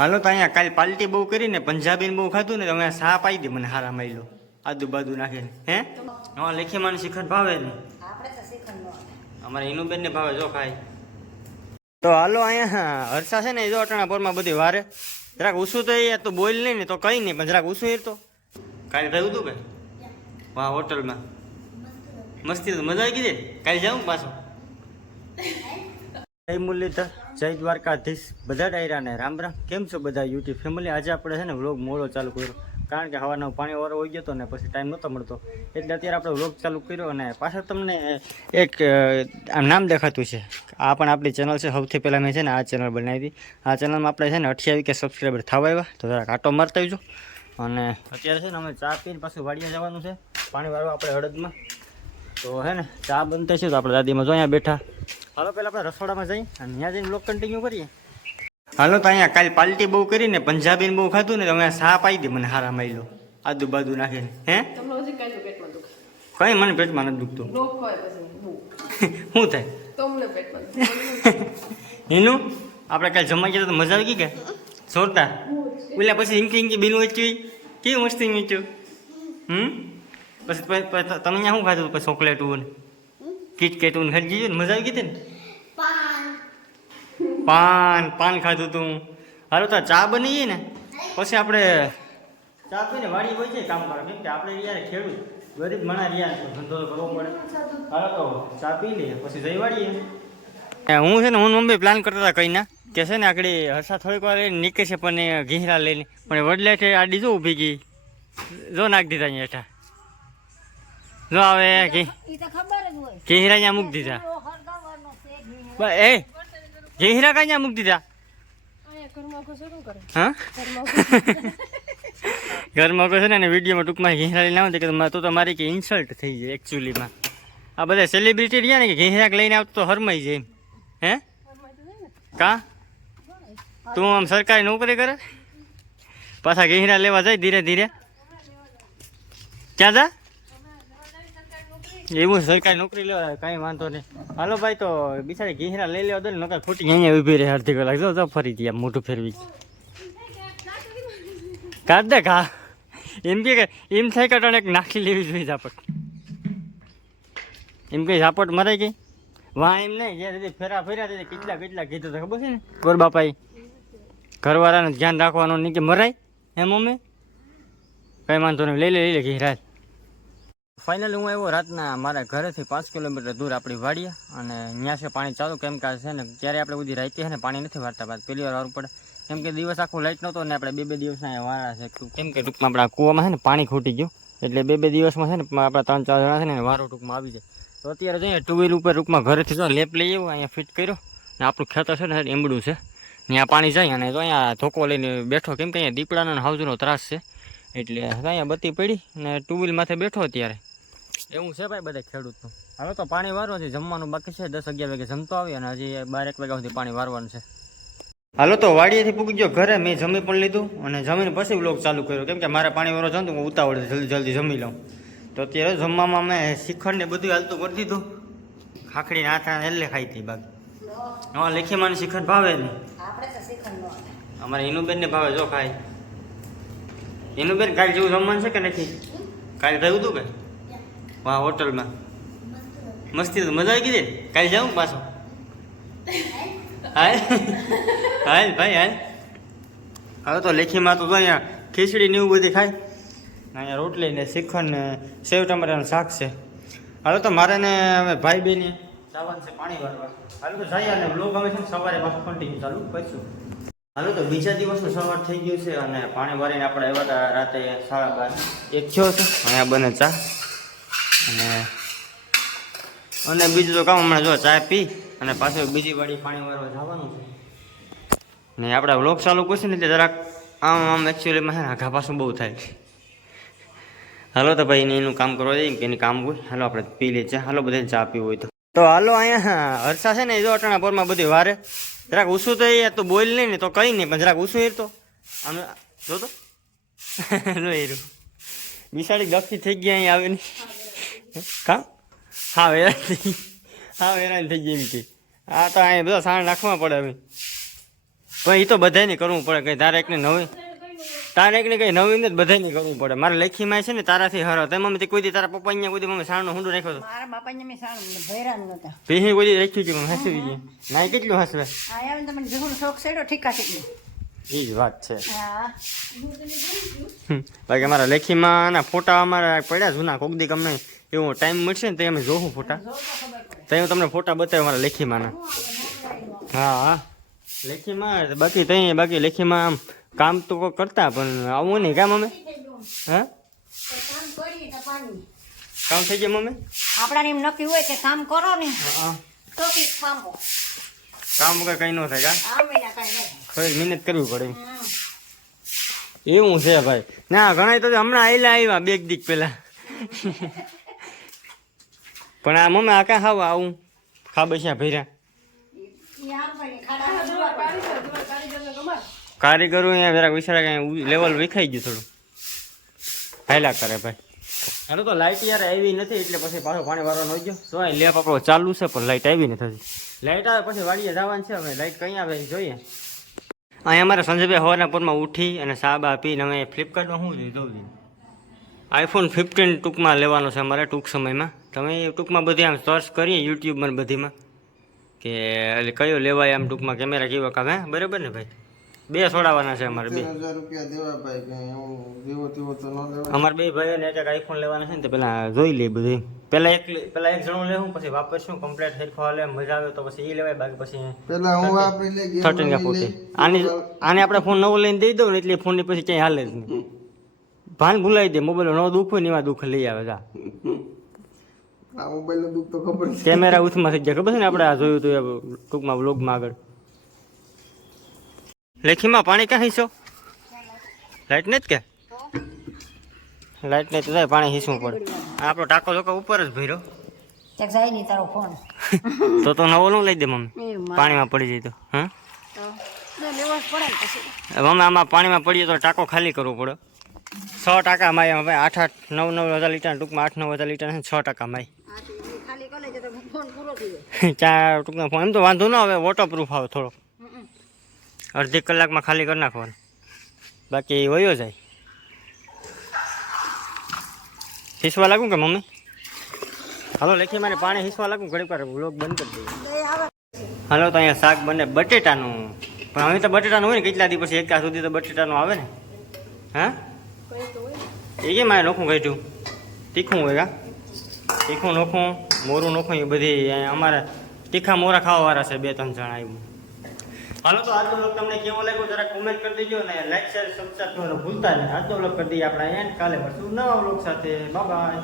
હાલો તો અહીંયા કાલે પાલટી બહુ કરીને પંજાબીને બહુ ખાધું ને તો અમે સા પાઈ દે મને હારા માયલો આદુ બાદુ નાખીને હે હા લેખીમાને શિખંડ ભાવે ને અમારે ઇનુબેન ને ભાવે જો ખાય તો હાલો અહીંયા હર્ષા છે ને જો અટાણા પોરમાં બધી વારે જરાક ઉસું તો એ તો બોલ નહીં ને તો કઈ નહીં પણ જરાક ઉસું હેરતો કાલે થયું હતું કે વાહ હોટલમાં મસ્તી તો મજા આવી ગઈ કાલે જાઉં પાછો જય મુરલીધર જય દ્વારકાધીશ બધા ડાયરાને રામ રામ. કેમ છો બધા યુટ્યુબ ફેમિલી? આજે આપણે છે ને વ્લોગ મોડો ચાલુ કર્યો કારણ કે હવાનો પાણી વાળો હોઈ ગયો હતો ને પછી ટાઈમ નહોતો મળતો એટલે અત્યારે આપણે વ્લોગ ચાલુ કર્યો અને પાછળ તમને એક આમ નામ દેખાતું છે. આ પણ આપણી ચેનલ છે. સૌથી પહેલાં મેં છે ને આ ચેનલ બનાવી હતી. આ ચેનલમાં આપણે છે ને 28 કે સબસ્ક્રાઈબર થવા આવ્યા તો જરાક આટો મારતા આવજો. અને અત્યારે છે ને અમે ચા પીને પાછું વાડિયા જવાનું છે પાણી વાળવા આપણે હળદમાં. તો હે ને ચા બનતા છે તો આપણે દાદીમાં જો અહીંયા બેઠા. હાલો પહેલાં આપણે રસોડામાં જઈએ અને ત્યાં જઈને બ્લોગ કન્ટિન્યુ કરીએ. હાલો તો અહીંયા કાલે પાલટી બહુ કરીને પંજાબીને બહુ ખાધું ને તો અમે સા પાઈ દે મને હારા માયલો આદુ બાદુ નાખીને હે કઈ મને પેટમાં નથી દુખતું. શું થાય એનું આપણે કાલે જમવા ગયા તો મજા આવી ગઈ કે જોરદાર. ઓલા પછી ઇંકી ઇંકી બીનું વેચ્યું કેવું મસ્તી મીચ્યું. પછી તમે અહીંયા શું ખાધું પછી ચોકલેટ ને કિટકેટ ને ખાઈ ગયું મજા આવી ગઈ હતી ને. પાન ખાધું તું. હાલો તો ચા બની ને પછી આપણે ચા પીને વાડી હોય છે કામ કરવા કેમ કે આપણે યાર ખેડૂત ગરીબ મણા રહ્યા ધંધો કરવો પડે. હાલો તો ચા પી લઈએ પછી જઈ વાડીએ. હું છે ને હું મમ્મી પ્લાન કરતા હતા કઈ ના કે છે ને આગળ હર્ષા થોડીક વાર નીકળે છે પણ ઘેરા લઈને પણ વડલે છે આડી જો ઊભી ગઈ જો નાખી દીધા અહીંયા હેઠા જો આવે ઘેરા અહીંયા મૂકી દીધા. એ ઘેરા કઈ અહીંયા મૂકી દીધા. હા ઘરમાં કહે છે ને વિડીયોમાં ટૂંકમાં ઘેરા લઈને આવો કે તો તમારી કે ઇન્સલ્ટ થઈ જાય એકચ્યુઅલીમાં. આ બધા સેલિબ્રિટી રહ્યા ને કે ઘેરાક લઈને આવતો તો હરમાઈ જાય હે કા તું આમ સરકારી નોકરી કરે પાછા ઘેરા લેવા જાય ધીરે ધીરે ક્યાં જા એવું સરકારી નોકરી લેવા કાંઈ વાંધો નહીં. હાલો ભાઈ તો બિચારી ઘેરા લઈ લેવા દો ને નકર ખોટી અહીંયા ઊભી રહે અડધી કલાક જો ફરી ગયા મોઢું ફેરવી કાઢ દે ઘા એમ કે એમ થાય કે એક નાખી લેવી જોઈએ ઝાપટ એમ કઈ ઝાપટ મરાઈ ગઈ વાહ એમ નહીં જ્યાં ફેરા ફેર્યા કેટલા કીધું તો ખબર છે ને ગોર બાપાઈ ઘરવાળાને ધ્યાન રાખવાનું નહીં કે મરાય હે મમ્મી કઈ વાંધો નહીં લઈ લે ઘેરા. ફાઇનલી હું આવ્યો રાતના મારા ઘરેથી 5 કિલોમીટર દૂર આપણી વાડીએ અને ત્યાં છે પાણી ચાલુ કેમ કે છે ને ત્યારે આપણે બધી રાતે છે ને પાણી નથી વારતા બાદ પહેલી વાર વારવું પડે કેમ કે દિવસ આખું લાઇટ નહોતો ને આપણે બે દિવસના વારા છે કેમ કે ટૂંકમાં આપણા કૂવામાં છે ને પાણી ખૂટી ગયું એટલે બે દિવસમાં છે ને આપણા 3-4 જણા છે ને વારો ટૂંકમાં આવી જાય. તો અત્યારે જઈએ ટુ વ્હીલ ઉપર ટૂંકમાં ઘરેથી જો લેપ લઈ આવ્યો અહીંયા ફિટ કર્યો ને આપણું ખેતર છે ને એમડું છે ત્યાં પાણી જાય અને તો અહીંયા ધોકો લઈને બેઠો કેમ કે અહીંયા દીપડાનો હાવજનો ત્રાસ છે એટલે અહીંયા બત્તી પડી ને ટુ વ્હીલ માથે બેઠો અત્યારે એવું છે ભાઈ બધા ખેડૂતનું. હવે તો પાણી વારવા છે જમવાનું બાકી છે 10-11 વાગે જમતો આવી અને હજી 12-1 વાગ્યા સુધી પાણી વારવાનું છે. હાલો તો વાડીએથી પૂકી ગયો ઘરે મેં જમી પણ લીધું અને જમીને પછી વ્લોગ ચાલુ કર્યો કેમ કે મારે પાણી વારવા જતું હું ઉતાવળ જલ્દી જમી લઉં. તો અત્યારે જમવામાં અમે શિખંડ ને બધું હાલતું કરી દીધું ખાખડીને હાથા એટલે ખાઈ હતી બાકી હા લેખીમાને શિખંડ ભાવે ને અમારે ઇનુબેન ને ભાવે જો ખાય. ઇનુબેન કાલે જેવું જમવાનું છે કે નથી કાલે થયું હતું કે વાહ હોટલમાં મસ્તી તો મજા આવી ગઈ કાલે જાઉં પાછો હાલ ભાઈ હાલ. હવે તો લેખીમાં તો અહીંયા ખીચડી ને એવું બધી ખાય અહીંયા રોટલી ને શ્રીખંડ ને સેવ ટમાટાનું શાક છે. હવે તો મારે ને હવે ભાઈ બેને જવાનું છે પાણી વાળવા. હાલ તો જઈએ અને બ્લોગ અમે છે ને સવારે પાછું કન્ટિન્યુ ચાલુ કરીશું. હાલો તો બીજા દિવસનું સવાર થઈ ગયું છે અને પાણી વાળીને આપણે આવ્યા હતા રાતે 12:30 થયો છે. અહીંયા બને ચા અને બીજું તો કામ હમણાં જો ચા પી અને પાછું બીજી વાડી પાણી વાળવા જવાનું છે ને આપણે વ્લોગ ચાલુ કરશે ને એટલે જરાક આમ એકચ્યુઅલીમાં છે ને આઘા પાછું બહુ થાય. હાલો તો ભાઈ એનું કામ કરવા દઈએ કે એની કામ હોય. હાલો આપણે પી લઈએ ચા. હાલો બધા ચા પીવું હોય તો હાલો અહીંયા હર્ષા છે ને જો અટાણા પોરમાં બધી વારે જરાક ઉસું તો એ તો બોલ નહીં ને તો કઈ નહીં પણ જરાક ઉસું હેરતો આમ જો તો લો હેરું બિસાડી ગપથી થઈ ગયા અહીં આવે ને કા હા હેરાન થઈ ગઈ એમ કે આ તો અહીંયા બધા સાણ નાખવા પડે હવે પણ એ તો બધાને કરવું પડે કઈ તારે એકને નવી તારે એકને કઈ નવીન જ બધાને કરવું પડે. મારે લેખીમાં છે ને તારાથી હરો તે મમ્મી કોઈ દી તારા પપ્પા અહીંયા કોઈ દી મમ્મી સાણનો હુંડું રાખ્યો હતો મારા બાપાને મેં સારું ભૈરાન નતા પીહી કોઈ દી રાખ્યું છે મમ્મી હસવી ગઈ ના કેટલું હસવે આ આવે તમને જહુર શોખ સેડો ઠીકા ઠીક એ જ વાત છે. હા બાકી અમારા લેખીમાં ના ફોટા અમારા પડ્યા જૂના કોક દી ગમે એવો ટાઈમ મળશે ને તો અમે જોવું ફોટા તો હું તમને ફોટા બતાવ્યો અમારા લેખીમાંના. હા હા લેખીમાં બાકી લેખીમાં આમ કામ તો કોઈ કરતા પણ આવું નહીં કામ અમે હા કામ કરીએ તો પાણી કામ થઈ જાય મમ્મી આપણાને એમ નક્કી હોય કે કામ કરો ને હા તો બી પામો કામ વગર કઈ ન થાય કા આ મહિના કાંઈ નહીં થોડી મહેનત કરવી પડે એવું છે ભાઈ. ના ઘણા તો હમણાં આવ્યા બે દીક પેલા પણ આ મમ્મી આ કાં ખાવા આવું ખાબસ્યા ભર્યા કારીગરો અહીંયા જરાક વિચારા કઈ લેવલ વિખાઈ ગયું થોડું હાયલા કરે ભાઈ. હાલો તો લાઇટ યાર આવી નથી એટલે પછી પાછો પાણી વારવાનો હોય ગયો તો લેપ આપણો ચાલુ છે પણ લાઇટ આવી નથી. લાઇટ આવે પછી વાડીએ જવાનું છે હવે લાઇટ કઈ આવે જોઈએ. અહીંયા અમારે સંજયભાઈ સવારના પોરમાં ઉઠી અને ચા બા પીને અમે ફ્લિપકાર્ટમાં શું જોઉં છું આઈફોન 15 ટૂંકમાં લેવાનો છે અમારે ટૂંક સમયમાં. તમે ટૂંકમાં બધી આમ સર્ચ કરીએ યુટ્યુબમાં બધીમાં કે એટલે કયો લેવાય આમ ટૂંકમાં કેમેરા કેવો કામ હે બરાબર ને ભાઈ. 2 છોડાવવાના છે અમારે 2 અમારે 2 ભાઈઓને એક આઈફોન લેવાના છે ને તો પેલા જોઈ લઈએ બધું. પેલા એક જણો લેવું પછી વાપરશું કમ્પ્લીટ હેરખો હાલે મજા આવે તો પછી એ લેવાય બાકી પછી પેલા હું આપણે લે ગેમ 13 કે 14 આને આપણે ફોન નવો લઈને દઈ દઉં ને એટલે ફોનની પછી ક્યાંય હાલે જ નહીં. ભાન ભૂલાઈ દે મોબાઈલ નવો દુઃખ હોય ને એવા દુઃખ લઈ આવે જા આ મોબાઈલ નું દુઃખ તો ખબર છે. કેમેરા ઉથમાં થઈ ગયા ખબર છે ને આપણે આ જોયું હતું એ ટૂંકમાં વ્લોગમાં આગળ. લેખીમાં પાણી ક્યાં હીસો લાઈટ નથી કે લાઈટ નહીં તો જાય પાણી હીસવું પડે. આપણો ટાંકો લોકો ઉપર જ ભર્યો ચેક જાય નહીં તારો ફોન તો નવો ન લઈ દે મમ્મી પાણીમાં પડી જાય તો હા તો લેવો જ પડે ને પછી મમ્મી આમાં પાણીમાં પડીએ તો ટાંકો ખાલી કરવો પડે. 6 ટાંકા માય ભાઈ 8-9 હજાર લીટર ટૂંકમાં 8-9 હજાર લીટર 6 ટાંકા માય ખાલી કરી લેજો તો ફોન પૂરો થઈ જાય. ચાર ટૂંકમાં ફોન એમ તો વાંધો ન આવે વોટરપ્રૂફ આવે થોડો અડધી કલાકમાં ખાલી કરી નાખવાનું બાકી વયો જાય. હિસવા લાગું કે મમ્મી હાલો લેખી મારે પાણી હિસવા લાગું ઘડીક વાર વ્લોગ બંધ કરી દઈએ. હાલો તો અહીંયા શાક બને બટેટાનું પણ હવે તો બટેટાનું હોય ને કેટલા દી પછી 1 સુધી તો બટેટાનું આવે ને હા એ કેમ મારે નોખું કાઢ્યું તીખું હોય કા તીખું નોખું મોરું નોખું એ બધી અહીંયા અમારે તીખા મોરા ખાવાવાળા છે 2-3 જણા આવ્યું. હાલો તો આજનો વ્લોગ તમને કેવો લાગ્યો જરા કોમેન્ટ કરી દેજો અને લાઈક શેર સબસ્ક્રાઇબ કરવાનું ભૂલતા નહીં. આજનો વ્લોગ કરી દઈએ આપણે અહીંયા કાલે મળશું નવા વ્લોગ સાથે. Bye bye.